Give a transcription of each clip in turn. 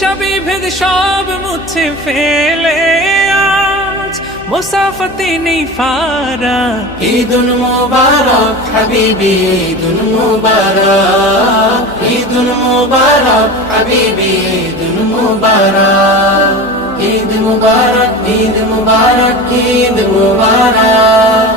ঈর্ষা বিভেদ সব মুছে ফেলে আজ মুসাফাতে নেই ফারাক। ঈদুল মুবারক হাবিবি, ঈদুল মুবারক, ঈদুল মুবারক হাবিবি, ঈদুল মুবারক, ঈদ মুবারক, ঈদ মুবারক, ঈদ মুবারক,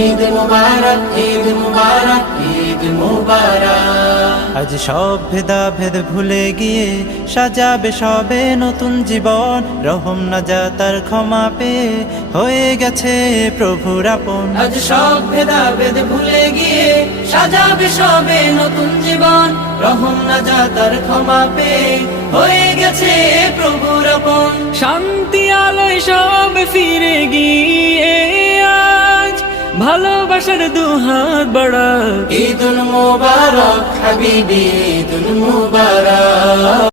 ঈদ মুবারক, ঈদ মুবারক, ঈদ মুবারক। আজ সব ভেদাভেদ ভুলে গিয়ে সাজাবে সবে নতুন জীবন। রহম নাজাতার ক্ষমা পেয়ে হয়ে গেছে প্রভুর আপন। আজ সব ভেদাভেদ ভুলে গিয়ে সাজাবে সবে নতুন জীবন। রহম নাজাতার ক্ষমা পেয়ে হয়ে গেছে প্রভুর আপন। শান্তি আলোয় সব ফিরে গিয়ে আজ ভালোবাসার দুহাত বাড়াক। ঈদুল মুবারক হাবিবি, ঈদুল মুবারক,